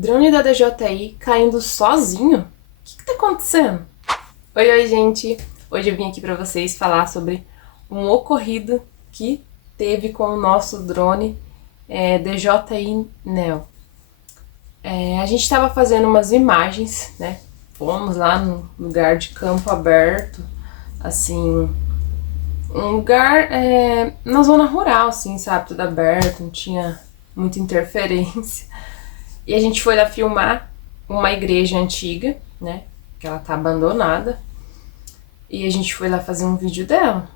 Drone da DJI caindo sozinho? O que tá acontecendo? Oi, gente! Hoje eu vim aqui pra vocês falar sobre um ocorrido que teve com o nosso drone DJI Neo. A gente estava fazendo umas imagens, né? Fomos lá no lugar de campo aberto, assim, um lugar na zona rural, assim, sabe? Tudo aberto, não tinha muita interferência. E a gente foi lá filmar uma igreja antiga, né? Que ela tá abandonada. E a gente foi lá fazer um vídeo dela.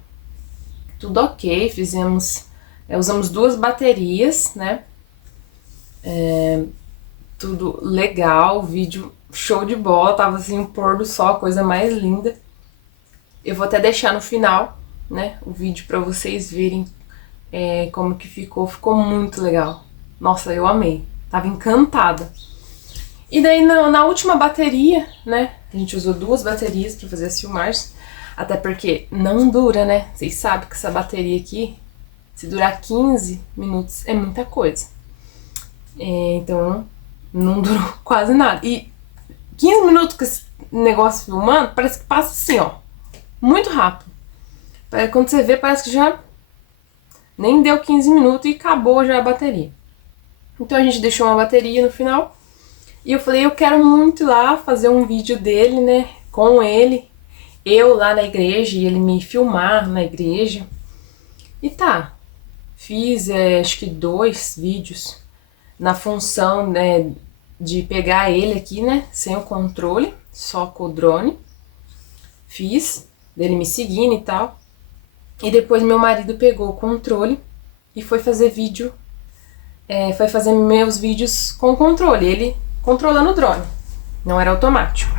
Tudo ok, fizemos. Usamos duas baterias, né? Tudo legal, vídeo show de bola, tava assim um pôr do sol, coisa mais linda. Eu vou até deixar no final, né? O vídeo pra vocês verem como que ficou muito legal. Nossa, eu amei, tava encantada. E daí na última bateria, né? A gente usou duas baterias pra fazer as filmagens. Até porque não dura, né? Vocês sabem que essa bateria aqui, se durar 15 minutos, é muita coisa. Então não durou quase nada. E 15 minutos com esse negócio filmando, parece que passa assim, ó. Muito rápido. Quando você vê, parece que já nem deu 15 minutos e acabou já a bateria. Então a gente deixou uma bateria no final. E eu falei, eu quero muito ir lá fazer um vídeo dele, né, com ele, eu lá na igreja e ele me filmar na igreja. E tá, fiz acho que 2 vídeos na função, né, de pegar ele aqui, né, sem o controle, só com o drone. Fiz, dele me seguindo e tal. E depois meu marido pegou o controle e foi fazer vídeo, foi fazer meus vídeos com o controle, ele controlando o drone, não era automático.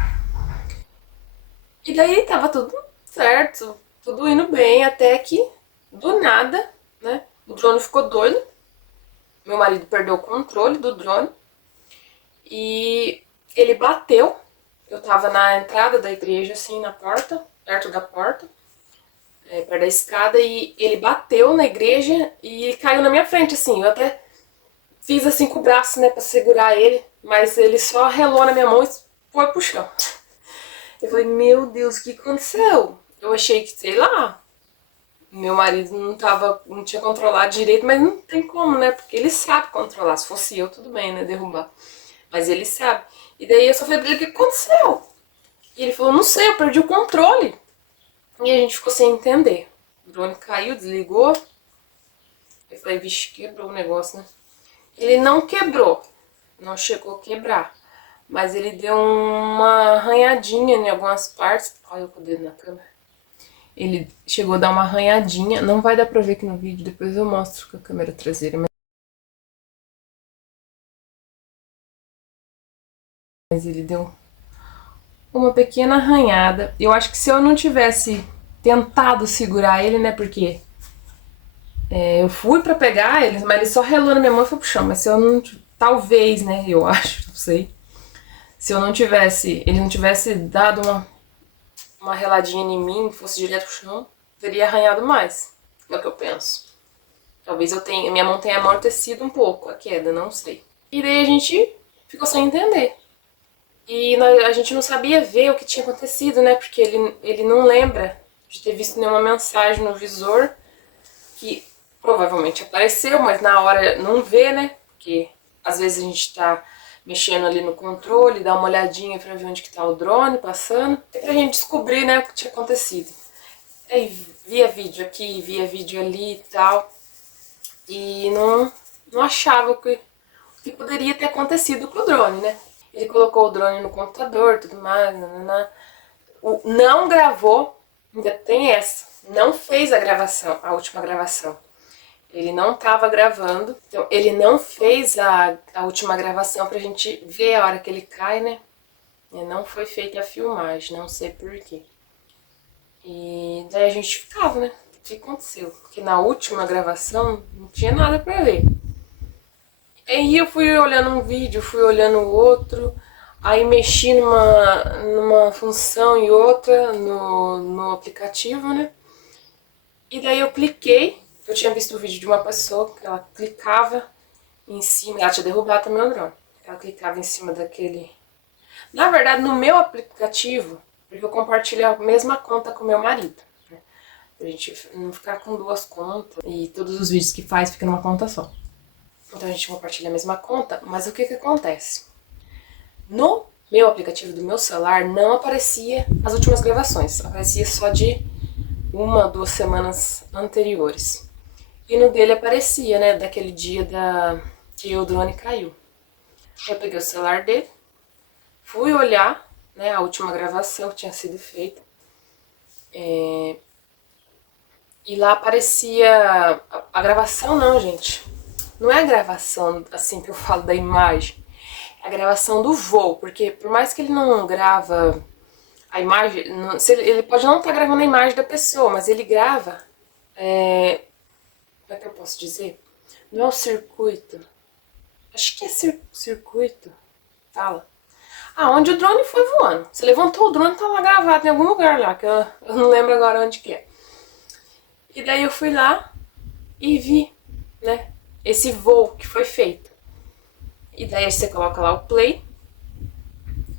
E daí tava tudo certo, tudo indo bem, até que do nada, né, o drone ficou doido. Meu marido perdeu o controle do drone e ele bateu. Eu tava na entrada da igreja, assim, na porta, perto da porta, perto da escada, e ele bateu na igreja e ele caiu na minha frente, assim. Eu até fiz assim com o braço, né, pra segurar ele, mas ele só relou na minha mão e foi pro chão. Eu falei, meu Deus, o que aconteceu? Eu achei que, sei lá, meu marido não tinha controlado direito, mas não tem como, né? Porque ele sabe controlar. Se fosse eu, tudo bem, né? Derrubar. Mas ele sabe. E daí eu só falei pra ele, o que aconteceu? E ele falou, não sei, eu perdi o controle. E a gente ficou sem entender. O drone caiu, desligou. Eu falei, vixe, quebrou o negócio, né? Ele não quebrou. Não chegou a quebrar. Mas ele deu uma arranhadinha em algumas partes. Olha eu com o dedo na câmera. Ele chegou a dar uma arranhadinha. Não vai dar pra ver aqui no vídeo, depois eu mostro com a câmera traseira. Mas ele deu uma pequena arranhada. Eu acho que se eu não tivesse tentado segurar ele, né, porque eu fui pra pegar ele, mas ele só relou na minha mão e foi pro chão. Mas se eu não... Talvez, né, eu acho, não sei. Se eu não tivesse... Ele não tivesse dado uma reladinha em mim, fosse direto pro chão, teria arranhado mais. É o que eu penso. Talvez minha mão tenha amortecido um pouco a queda, não sei. E daí a gente ficou sem entender. E a gente não sabia ver o que tinha acontecido, né? Porque ele não lembra de ter visto nenhuma mensagem no visor, que provavelmente apareceu, mas na hora não vê, né? Porque às vezes a gente tá mexendo ali no controle, dá uma olhadinha pra ver onde que tá o drone passando, e pra gente descobrir, né, o que tinha acontecido. Aí via vídeo aqui, via vídeo ali e tal, e não achava o que poderia ter acontecido com o drone, né? Ele colocou o drone no computador, tudo mais, nanana. Não gravou, ainda tem essa, não fez a gravação, a última gravação. Ele não estava gravando, então ele não fez a última gravação pra gente ver a hora que ele cai, né? E não foi feita a filmagem, não sei porquê. E daí a gente ficava, né? O que aconteceu? Porque na última gravação não tinha nada pra ver. Aí eu fui olhando um vídeo, fui olhando o outro, aí mexi numa função e outra no aplicativo, né? E daí eu cliquei, eu tinha visto o vídeo de uma pessoa que ela clicava em cima, ela tinha derrubado também o drone. Ela clicava em cima daquele... Na verdade, no meu aplicativo, porque eu compartilho a mesma conta com meu marido, né? Pra gente não ficar com duas contas e todos os vídeos que faz ficam numa conta só. Então a gente compartilha a mesma conta, mas o que que acontece? No meu aplicativo do meu celular não aparecia as últimas gravações, aparecia só de 1, 2 semanas anteriores. E no dele aparecia, né, daquele dia que o drone caiu. Eu peguei o celular dele, fui olhar, né, a última gravação que tinha sido feita. E lá aparecia... A gravação não, gente. Não é a gravação, assim, que eu falo da imagem. É a gravação do voo, porque por mais que ele não grava a imagem... Ele pode não estar gravando a imagem da pessoa, mas ele grava... como é que eu posso dizer? Não é o circuito. Acho que é circuito. Fala. Onde o drone foi voando. Você levantou o drone, tá lá gravado em algum lugar lá, que eu não lembro agora onde que é. E daí eu fui lá e vi, né, esse voo que foi feito. E daí você coloca lá o play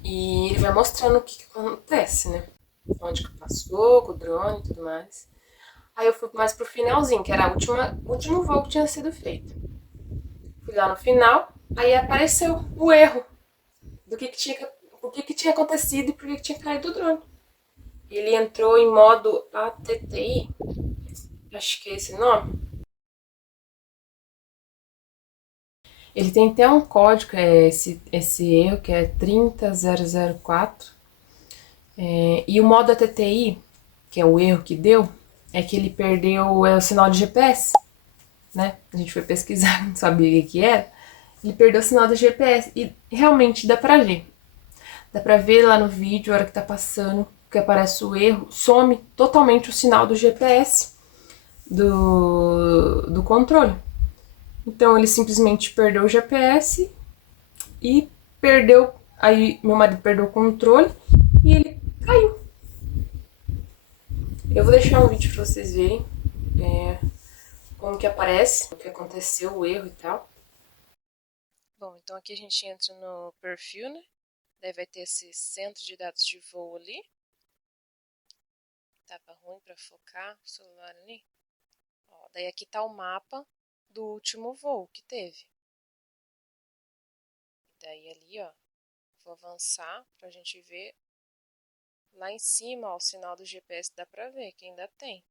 e ele vai mostrando o que acontece, né? Onde que passou, com o drone e tudo mais. Aí eu fui mais pro finalzinho, que era o último voo que tinha sido feito. Fui lá no final, aí apareceu o erro do o que tinha acontecido e por que tinha caído o drone. Ele entrou em modo ATTI, acho que é esse nome. Ele tem até um código, esse erro, que é 30004. E o modo ATTI, que é o erro que deu, é que ele perdeu o sinal de GPS, né? A gente foi pesquisar, não sabia o que era. Ele perdeu o sinal do GPS e realmente dá pra ver. Dá pra ver lá no vídeo, a hora que tá passando, que aparece o erro, some totalmente o sinal do GPS do controle. Então ele simplesmente perdeu o GPS e perdeu. Aí meu marido perdeu o controle e ele caiu. Eu vou deixar um vídeo pra vocês verem como que aparece, o que aconteceu, o erro e tal. Bom, então aqui a gente entra no perfil, né? Daí vai ter esse centro de dados de voo ali. Tava ruim pra focar o celular ali. Ó, daí aqui tá o mapa do último voo que teve. Daí ali, ó, vou avançar pra gente ver. Lá em cima, ó, o sinal do GPS dá pra ver que ainda tem.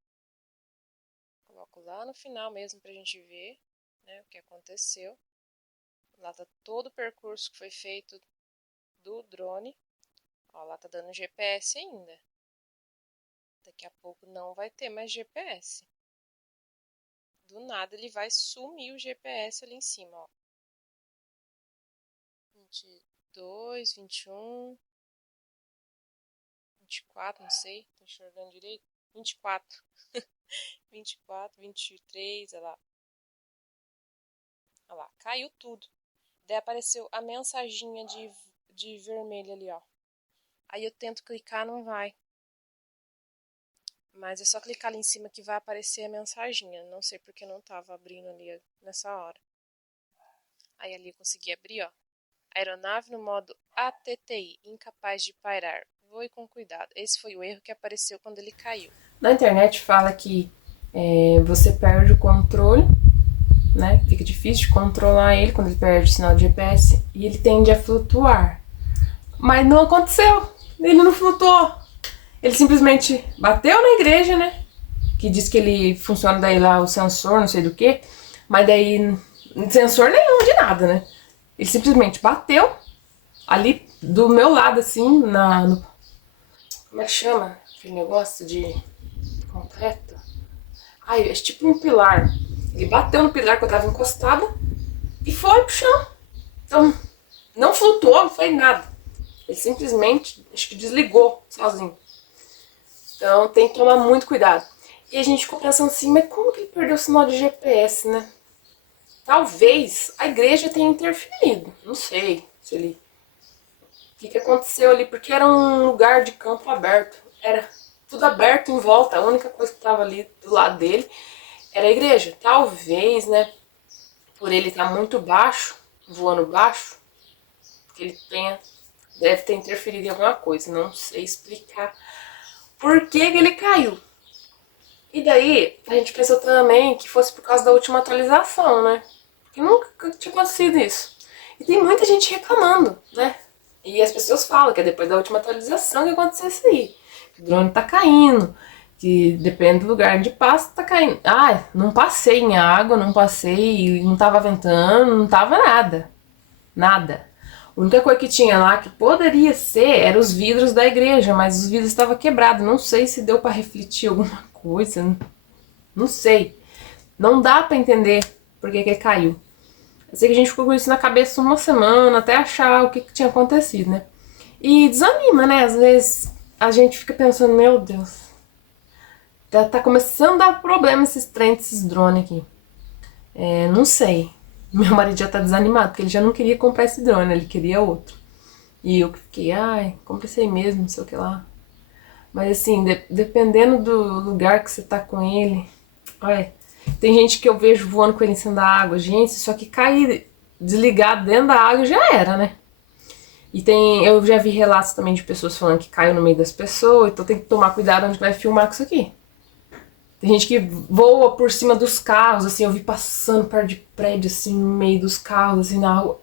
Coloco lá no final mesmo pra gente ver, né, o que aconteceu. Lá tá todo o percurso que foi feito do drone. Ó, lá tá dando GPS ainda. Daqui a pouco não vai ter mais GPS. Do nada ele vai sumir o GPS ali em cima, ó. 22, 21, 24, não sei, tô enxergando direito. 24. 24, 23, olha lá. Olha lá, caiu tudo. Daí apareceu a mensaginha de vermelho ali, ó. Aí eu tento clicar, não vai. Mas é só clicar ali em cima que vai aparecer a mensaginha. Não sei porque não tava abrindo ali nessa hora. Aí ali eu consegui abrir, ó. Aeronave no modo ATTI, incapaz de pairar. Voe com cuidado. Esse foi o erro que apareceu quando ele caiu. Na internet fala que você perde o controle, né? Fica difícil de controlar ele quando ele perde o sinal de GPS e ele tende a flutuar. Mas não aconteceu. Ele não flutuou. Ele simplesmente bateu na igreja, né? Que diz que ele funciona daí lá o sensor, não sei do que. Mas daí, sensor nenhum de nada, né? Ele simplesmente bateu ali do meu lado, assim, como é que chama? Aquele negócio de concreto? Ai, é tipo um pilar. Ele bateu no pilar que eu tava encostada e foi pro chão. Então, não flutuou, não foi nada. Ele simplesmente, acho que desligou sozinho. Então, tem que tomar muito cuidado. E a gente ficou pensando assim, mas como que ele perdeu o sinal de GPS, né? Talvez a igreja tenha interferido. Não sei se ele... O que aconteceu ali? Porque era um lugar de campo aberto. Era tudo aberto em volta. A única coisa que estava ali do lado dele era a igreja. Talvez, né? Por ele estar muito baixo, voando baixo, que ele deve ter interferido em alguma coisa. Não sei explicar por que ele caiu. E daí, a gente pensou também que fosse por causa da última atualização, né? Porque nunca tinha acontecido isso. E tem muita gente reclamando, né? E as pessoas falam que é depois da última atualização que aconteceu isso aí. Que o drone tá caindo, que depende do lugar onde passa, tá caindo. Ah, não passei em água, não passei, não tava ventando, não tava nada. Nada. A única coisa que tinha lá que poderia ser eram os vidros da igreja, mas os vidros estavam quebrados. Não sei se deu para refletir alguma coisa. Não sei. Não dá para entender por que ele caiu. Eu sei que a gente ficou com isso na cabeça uma semana até achar o que tinha acontecido, né? E desanima, né? Às vezes a gente fica pensando, meu Deus, tá começando a dar problema esses trem, esses drones aqui. Não sei. Meu marido já tá desanimado, porque ele já não queria comprar esse drone, ele queria outro. E eu fiquei, ai, compra esse aí mesmo, não sei o que lá. Mas assim, dependendo do lugar que você tá com ele, olha, tem gente que eu vejo voando com ele em cima da água. Gente, só que cair desligado dentro da água já era, né? E eu já vi relatos também de pessoas falando que caiu no meio das pessoas, então tem que tomar cuidado onde vai filmar com isso aqui. Tem gente que voa por cima dos carros, assim, eu vi passando perto de prédio, assim, no meio dos carros, assim, na rua.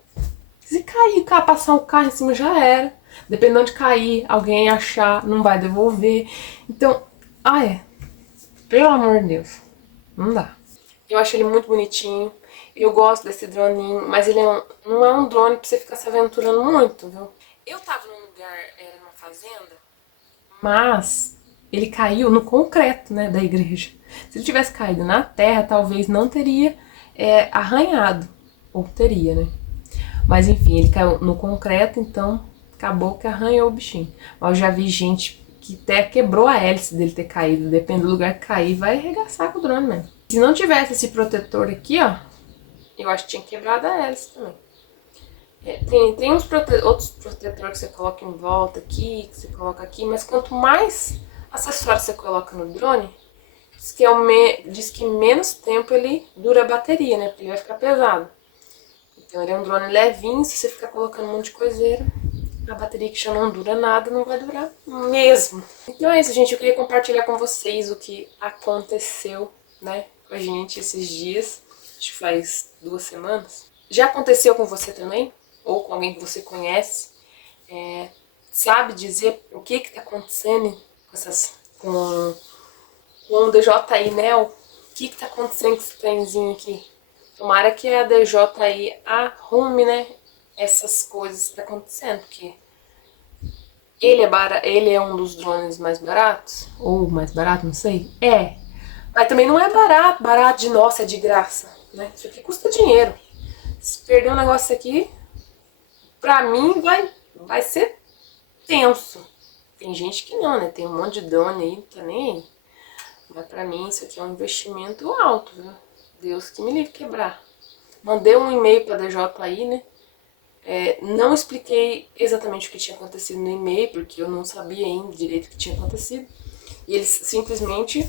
Se cair, passar um carro em cima já era. Dependendo de cair, alguém achar, não vai devolver. Então, pelo amor de Deus, não dá. Eu acho ele muito bonitinho. Eu gosto desse droninho, mas ele não é um drone pra você ficar se aventurando muito, viu? Eu tava num lugar, era numa fazenda, mas ele caiu no concreto, né, da igreja. Se ele tivesse caído na terra, talvez não teria arranhado. Ou teria, né? Mas enfim, ele caiu no concreto, então acabou que arranhou o bichinho. Mas eu já vi gente que até quebrou a hélice dele ter caído. Depende do lugar que cair, vai arregaçar com o drone mesmo. Se não tivesse esse protetor aqui, ó, eu acho que tinha quebrado a hélice também. Tem outros protetores que você coloca em volta aqui, que você coloca aqui, mas quanto mais acessórios você coloca no drone, diz que menos tempo ele dura a bateria, né? Porque ele vai ficar pesado. Então ele é um drone levinho, se você ficar colocando um monte de coiseira, a bateria que já não dura nada, não vai durar mesmo. Então é isso, gente. Eu queria compartilhar com vocês o que aconteceu, né, com a gente esses dias. Acho que faz 2 semanas. Já aconteceu com você também? Ou com alguém que você conhece? Sabe dizer o que tá acontecendo com o DJI Neo? O que tá acontecendo com esse trenzinho aqui? Tomara que a DJI arrume, né, essas coisas que tá acontecendo, porque ele é um dos drones mais baratos, ou mais barato, não sei. Mas também não é barato de nossa, é de graça, né? Isso aqui custa dinheiro. Se perder um negócio aqui, pra mim vai ser tenso. Tem gente que não, né? Tem um monte de drone aí, não tá nem aí. Mas pra mim isso aqui é um investimento alto, viu? Deus que me livre quebrar. Mandei um e-mail pra DJI, né? Não expliquei exatamente o que tinha acontecido no e-mail, porque eu não sabia ainda direito o que tinha acontecido. E eles simplesmente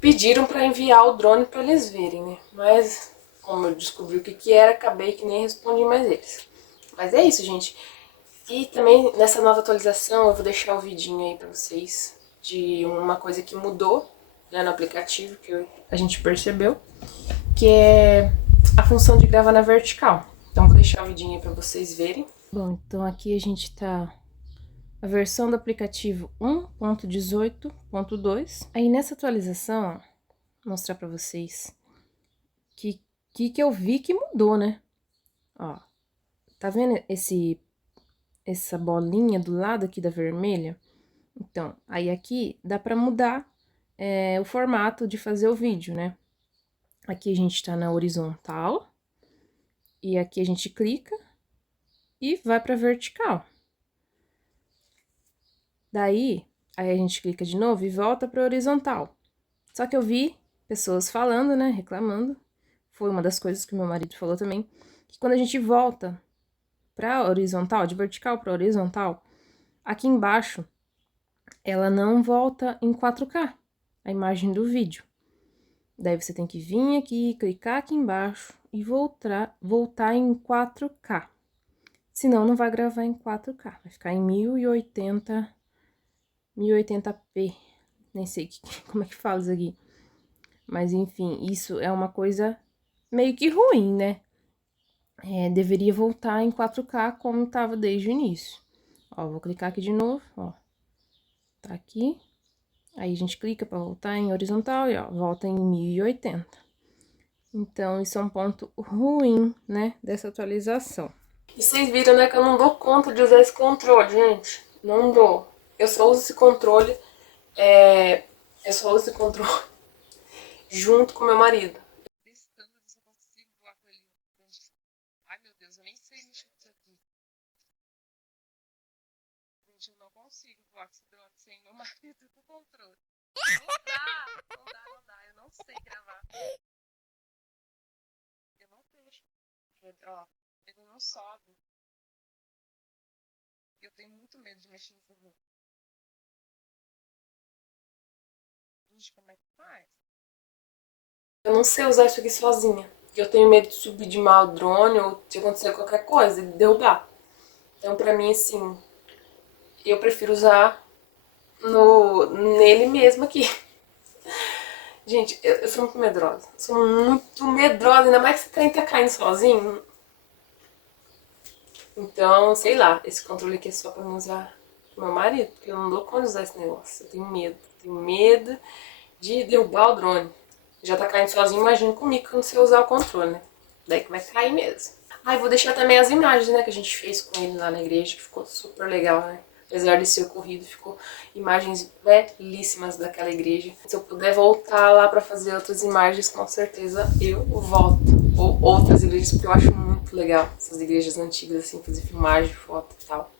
pediram para enviar o drone para eles verem, né? Mas, como eu descobri o que era, acabei que nem respondi mais eles. Mas é isso, gente. E também, nessa nova atualização, eu vou deixar o vidinho aí pra vocês de uma coisa que mudou, né, no aplicativo, que a gente percebeu, que é a função de gravar na vertical. Então vou deixar o vidinho aí pra vocês verem. Bom, então aqui a gente tá a versão do aplicativo 1.18.2. Aí nessa atualização, ó, vou mostrar pra vocês que eu vi que mudou, né? Ó, tá vendo essa bolinha do lado aqui da vermelha? Então, aí aqui dá pra mudar o formato de fazer o vídeo, né? Aqui a gente tá na horizontal, e aqui a gente clica e vai pra vertical. Daí, aí a gente clica de novo e volta pra horizontal. Só que eu vi pessoas falando, né, reclamando, foi uma das coisas que meu marido falou também, que quando a gente volta pra horizontal, de vertical pra horizontal, aqui embaixo, ela não volta em 4K, a imagem do vídeo. Daí você tem que vir aqui, clicar aqui embaixo e voltar em 4K. senão não vai gravar em 4K, vai ficar em 1080p, nem sei como é que fala isso aqui. Mas enfim, isso é uma coisa meio que ruim, né? Deveria voltar em 4K como tava desde o início. Ó, vou clicar aqui de novo, ó. Tá aqui. Aí a gente clica para voltar em horizontal e ó, volta em 1080. Então, isso é um ponto ruim, né, dessa atualização. E vocês viram, né, que eu não dou conta de usar esse controle, gente. Não dou. Eu só uso esse controle, eu só uso esse controle junto com meu marido. Ai, meu Deus, eu nem sei mexer nisso aqui. Gente, eu não consigo voar com esse drone sem meu marido com o controle. Não dá, eu não sei gravar. Eu não deixo. Ó, ele não sobe. Eu tenho muito medo de mexer nesse drone. Gente, como é que faz? Eu não sei usar isso aqui sozinha. Eu tenho medo de subir de mal o drone ou de acontecer qualquer coisa, de derrubar. Então, pra mim, assim, eu prefiro usar nele mesmo aqui. Gente, eu sou muito medrosa. Sou muito medrosa, ainda mais que esse trem tá caindo sozinho. Então, sei lá, esse controle aqui é só pra não usar com meu marido, porque eu não dou conta de usar esse negócio. Eu tenho medo. Tenho medo de derrubar o drone. Já tá caindo sozinho, imagina comigo que eu não sei usar o controle, né? Daí que vai cair mesmo. Ah, e vou deixar também as imagens, né, que a gente fez com ele lá na igreja, que ficou super legal, né? Apesar de ser ocorrido, ficou imagens belíssimas daquela igreja. Se eu puder voltar lá pra fazer outras imagens, com certeza eu volto. Ou outras igrejas, porque eu acho muito legal essas igrejas antigas, assim, fazer filmagem, foto e tal.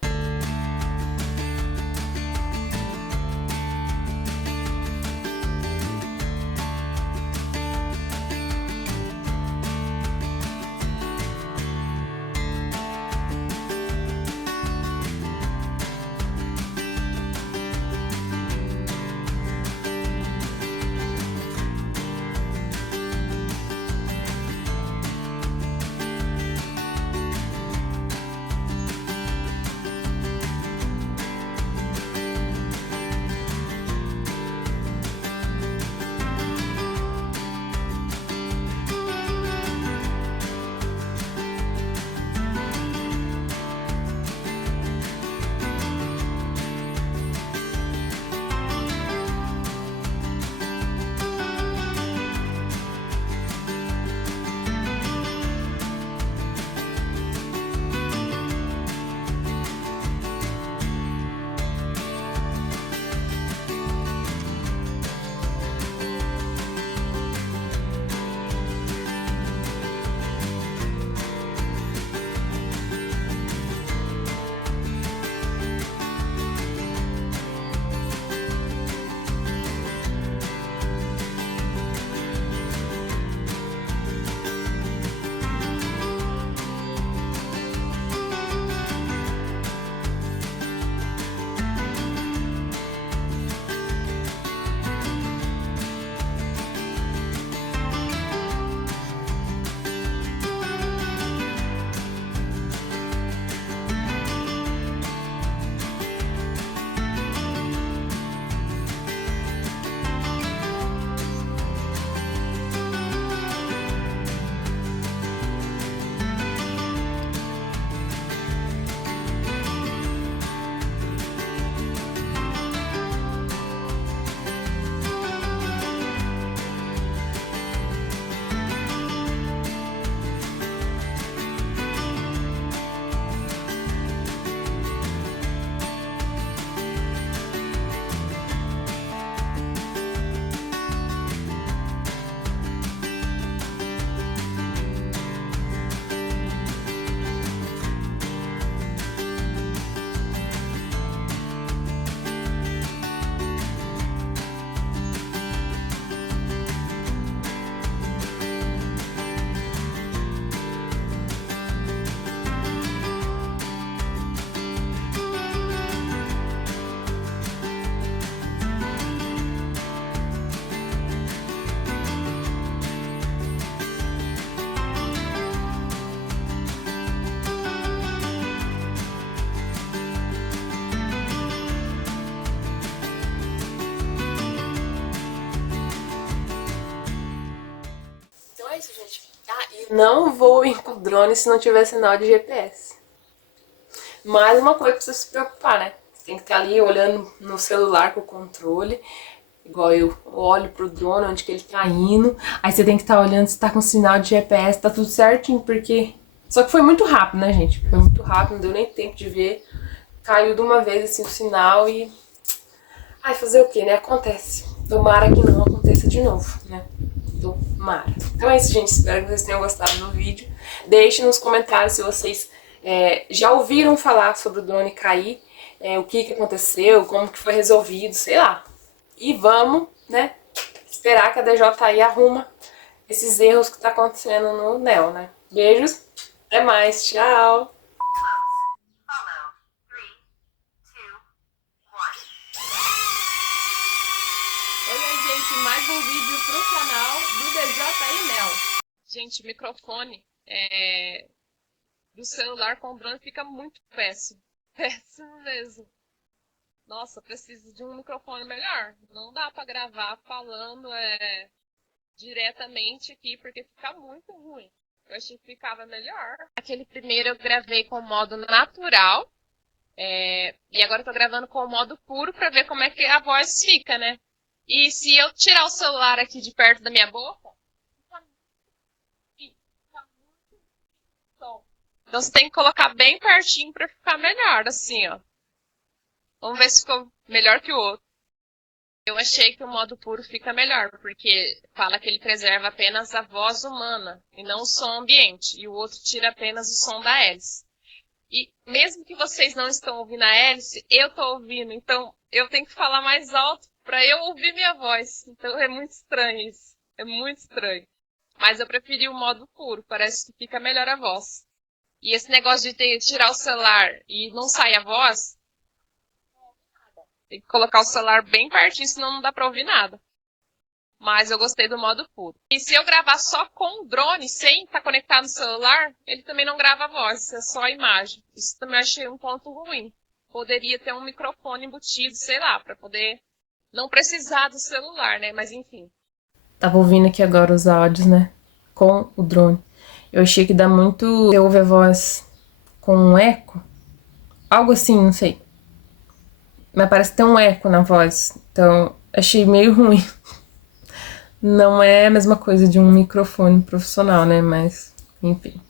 Não voem com o drone se não tiver sinal de GPS. Mais uma coisa pra você se preocupar, né? Você tem que estar ali olhando no celular com o controle. Igual eu olho pro drone, onde que ele tá indo. Aí você tem que estar olhando se tá com sinal de GPS, tá tudo certinho, porque... Só que foi muito rápido, né, gente? Foi muito rápido, não deu nem tempo de ver. Caiu de uma vez, assim, o sinal e... Ai, fazer o quê, né? Acontece. Tomara que não aconteça de novo, né? Tomara. Então é isso, gente. Espero que vocês tenham gostado do vídeo. Deixe nos comentários se vocês já ouviram falar sobre o drone cair, o que aconteceu, como que foi resolvido, sei lá. E vamos, né, esperar que a DJI arruma esses erros que tá acontecendo no Neo, né? Beijos, até mais, tchau! Olha, gente, mais um vídeo pro canal do DJI Neo. Gente, o microfone do celular com o drone fica muito péssimo. Péssimo mesmo. Nossa, preciso de um microfone melhor. Não dá pra gravar falando diretamente aqui, porque fica muito ruim. Eu achei que ficava melhor. Aquele primeiro eu gravei com o modo natural. E agora eu tô gravando com o modo puro pra ver como é que a voz fica, né? E se eu tirar o celular aqui de perto da minha boca, fica muito som. Então você tem que colocar bem pertinho pra ficar melhor, assim, ó. Vamos ver se ficou melhor que o outro. Eu achei que o modo puro fica melhor, porque fala que ele preserva apenas a voz humana e não o som ambiente. E o outro tira apenas o som da hélice. E mesmo que vocês não estão ouvindo a hélice, eu estou ouvindo. Então eu tenho que falar mais alto para eu ouvir minha voz. Então é muito estranho isso. É muito estranho. Mas eu preferi o modo puro. Parece que fica melhor a voz. E esse negócio de tirar o celular e não sair a voz... Tem que colocar o celular bem pertinho, senão não dá pra ouvir nada. Mas eu gostei do modo puro. E se eu gravar só com o drone, sem estar conectado no celular, ele também não grava a voz, é só a imagem. Isso também eu achei um ponto ruim. Poderia ter um microfone embutido, sei lá, pra poder não precisar do celular, né? Mas enfim. Tava ouvindo aqui agora os áudios, né? Com o drone. Eu achei que dá muito... Você ouve a voz com um eco? Algo assim, não sei. Mas parece que tem um eco na voz. Então, achei meio ruim. Não é a mesma coisa de um microfone profissional, né? Mas, enfim.